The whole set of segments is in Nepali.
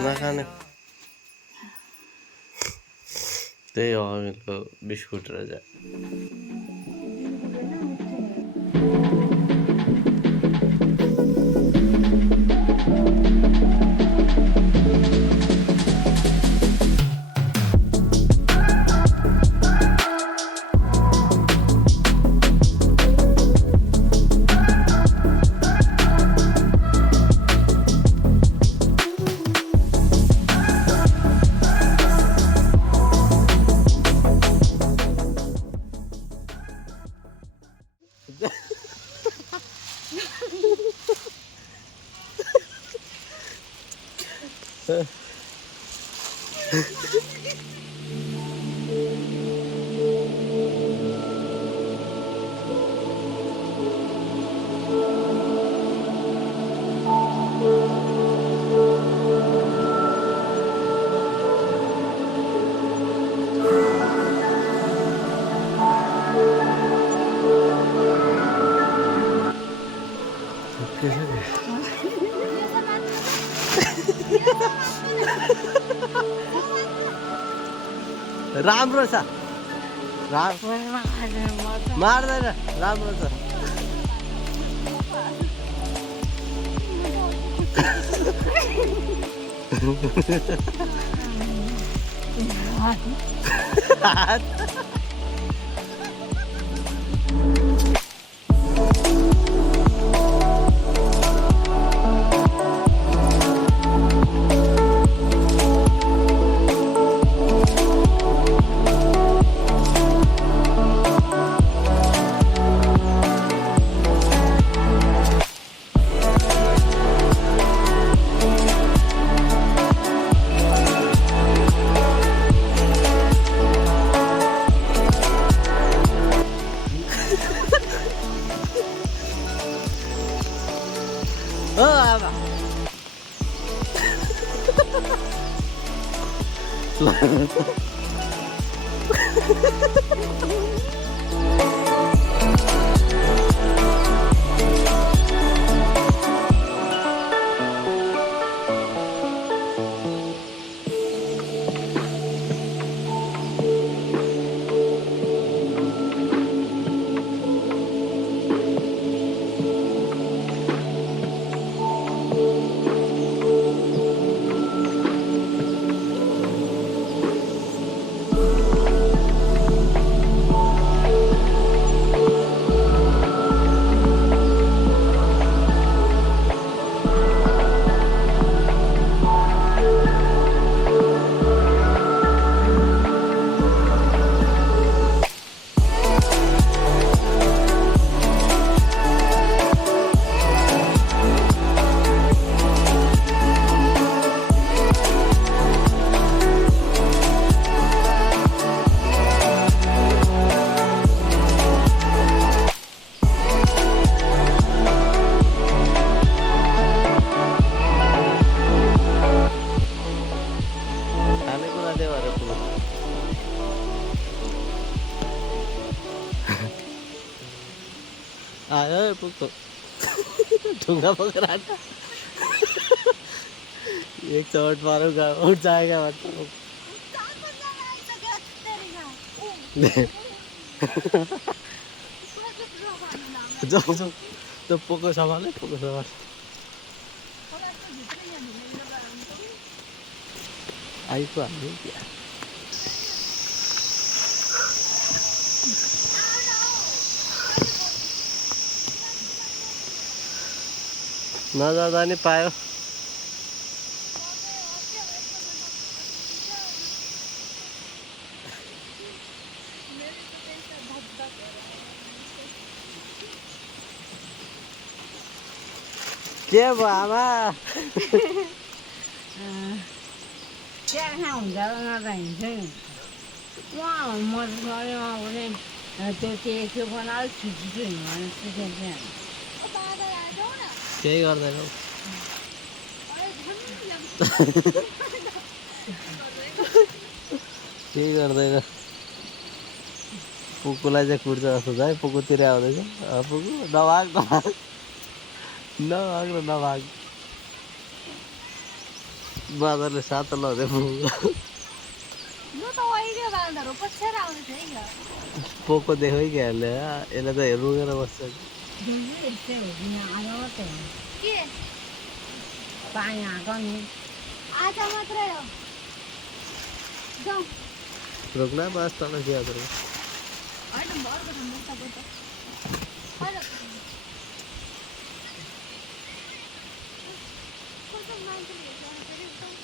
नखाने त्यही हो मेरो बिस्कुट र राम्रो छ मार्दैन राम्रो छ हो आमा आयो पुग्यो ढुङ्गा बोकेर आएको एक चोट मारूंगा उठ जाएगा मतलब जाऊ जाऊ तो पोको सामान है पोको सामान आई को हाल्यो क्या नजाँदा नि पायो के भयो आमा त्यहाँ हुन्छ नभए हिँड्छ नि उहाँ मजामा पनि त्यो के बनायो छिटो हिँड्नु सिकेको केही गर्दैन केही गर्दैन पुकुलाई चाहिँ कुर्छ जस्तो छ है पुकुतिर आउँदैछ पुकु नभाग नभाग नभाग न नभाग बाजारले सातो लदे यो त अहिले बाँदर हो पछाडि आउँदैछ है यो पोको देखो क्या यसले त रुँगेर बस्छ यस्तै हो कि यहाँ आज मात्रै हो के पानी आएको नि आज मात्रै हो जाउँ रोक्न बस तल क्या तर होइन अर्को ठाउँमा तपाईँ त कहिले कस्तो मान्छेले हेर्छ फेरि उठाउँछ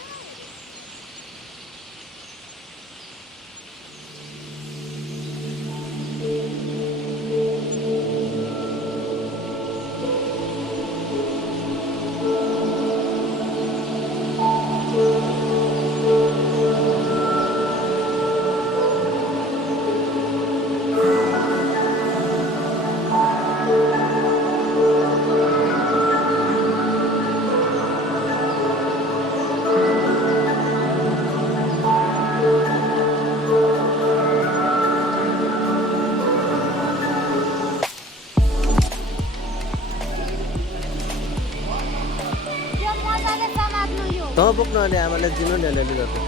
यो मजाले समात्नु यो त बोक्नु अनि आमाले दिनु नि अलिअलि जस्तो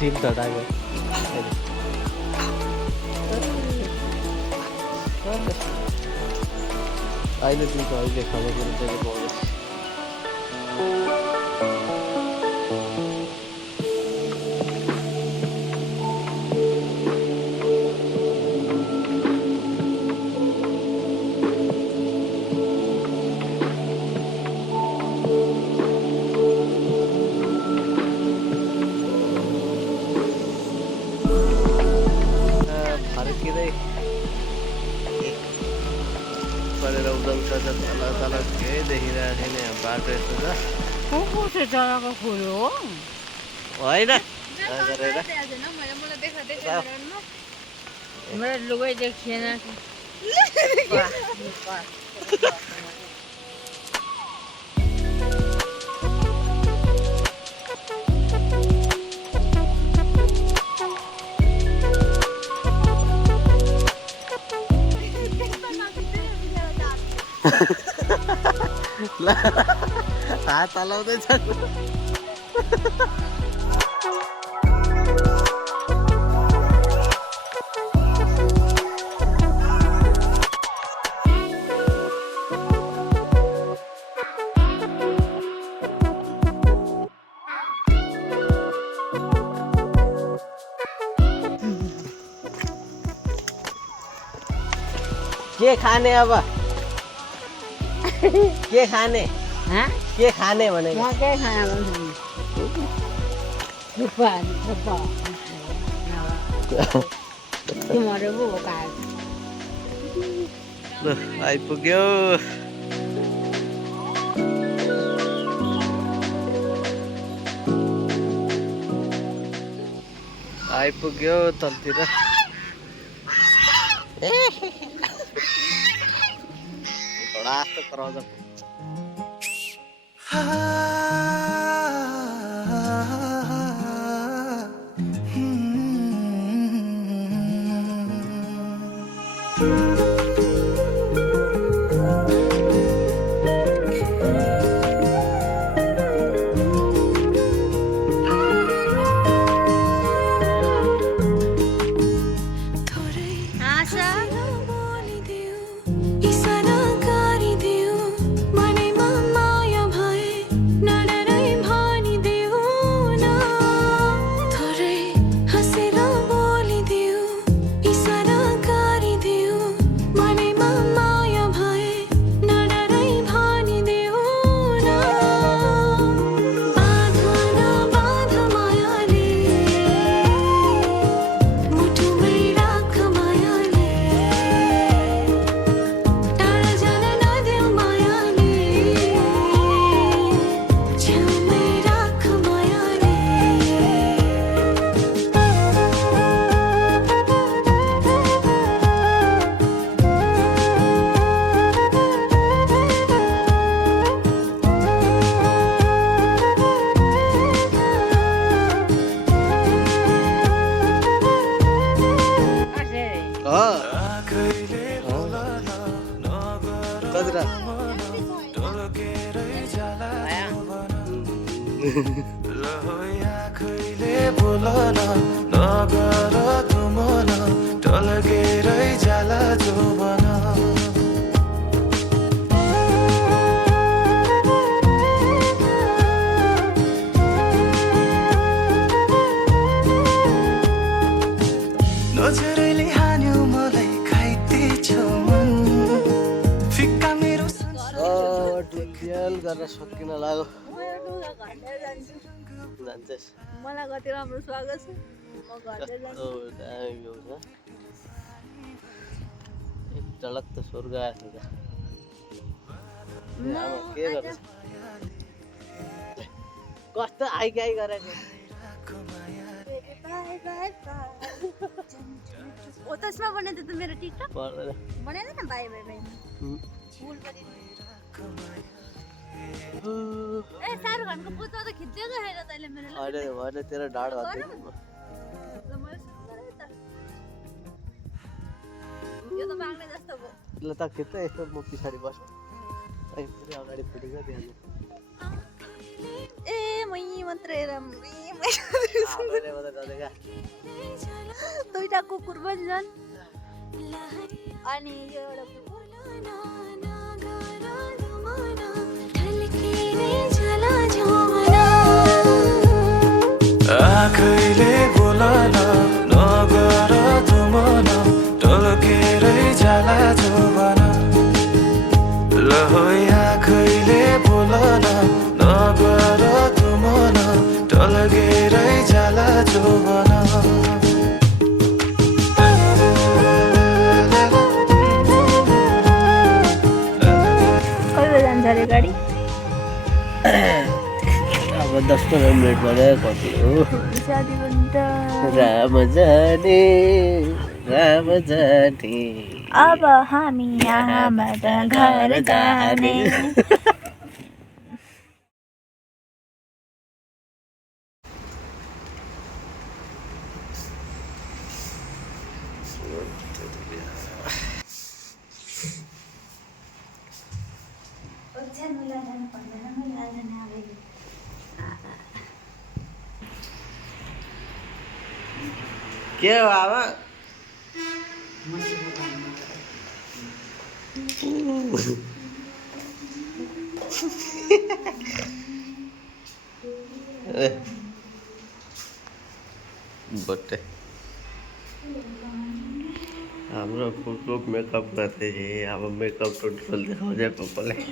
टिम तडाको अहिले तिमीको अहिले खाने कुरो चाहिँ पाउँदैछ फर्किँदै परेर उदाउँछ त तल तल केही देखिरहेको छैन यहाँ बाटो यस्तो छ को चाहिँ चराको फुल हो होइन मलाई देखा मेरो लुगै देखिएन ल हात हलाउँदैछ के खाने अब के खाने हाँ के खाने भनेको म के खाना भन्छु थुक्पा थुक्पा तिमीहरू पो हो का ल आइपुग्यो आइपुग्यो तलतिर घोडा जस्तो कराउँछ गर्न सकिन लाग्यो म यो लुगा घटेर जान्छु जान्छस् मलाई कति राम्रो स्वागत छ म घटेर जान्छु दामी भ्यू छ एक झलक त स्वर्ग आएको छ के गर्छ कस्तो आइकाइ गरेको ओ त्यसमा बनाइदियो त मेरो टिकटक पर्दैन बनाइदिएन बाई बाई बाई फुल पनि ए शाहरुख खानको पोतो त खिच्दिएको छैन तैँले मेरो अहिले भएन तेरो ढाड ल हत्यो मैले सुन्दै त यो त माग्ने जस्तो भयो ल त खिच्छ यस्तो म पछाडि बस्छु पुरै अगाडि फुटेको ध्यान ए मै मात्रै राम्रो दुईटा कुकुर पनि छन् अनि यो एउटा कुकुर आँखैले बोलन नगर तुमन टल्केरै जाला जोबन ल आँखैले बोलन नगर तुमन टल्केरै जाला जोबन कहिले जान्छ अरे गाडी अब 10-15 मिनट भयो कति हो राम जाने अब हामी यहाँबाट घर जाने के हो आमा बट्टे हाम्रो फुलको मेकअप गर्दै अब मेकअप टोटल देखाउँछ पप्पालाई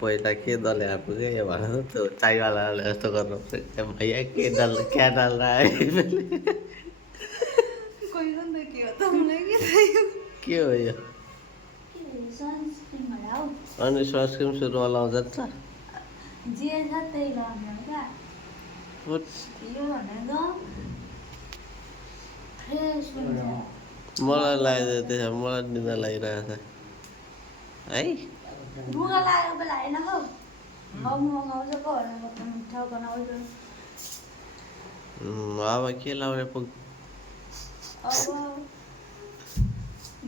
पहिला के दल आएको के यो भन त्यो चायवालाले जस्तो गर्नुपर्छ भैया के डाल क्या डाल रहा है के हो यो अनि सनस्क्रिन सुरुमा लाउँछ त मलाई लगाइदियो त्यसो मलाई निन्द लागिरहेको छ है लुगा लगाएको बेला होइन हौ मगाउँछ ठाउँ बनाउँछ अब के लाउने पुग अब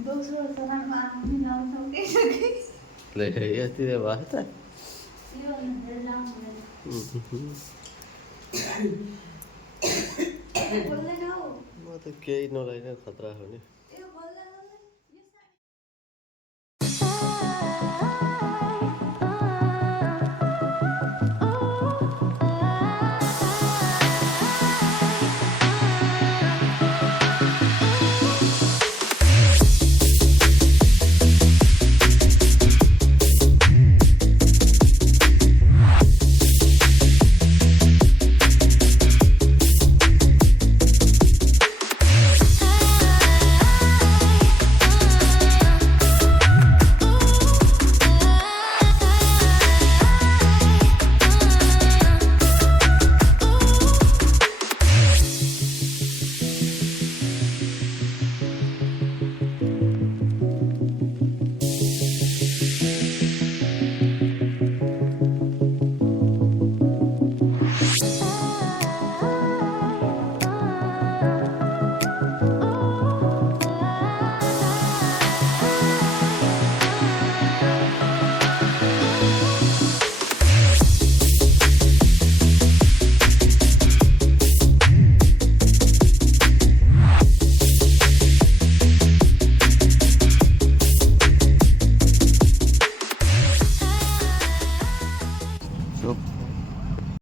दोस्रो चरणमा हामी लाउँछौँ यति नै भयो त म त केही नलाइन खतरा हो नि